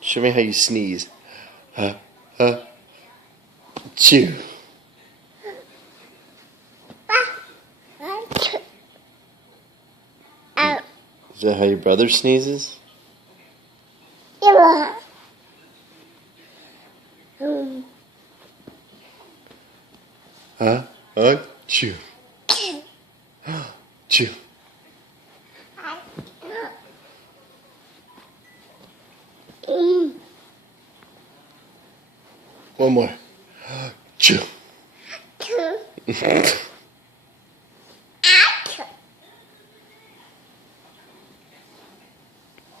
Show me how you sneeze. Chew. Is that how your brother sneezes? Chew. Chew. One more. Chew.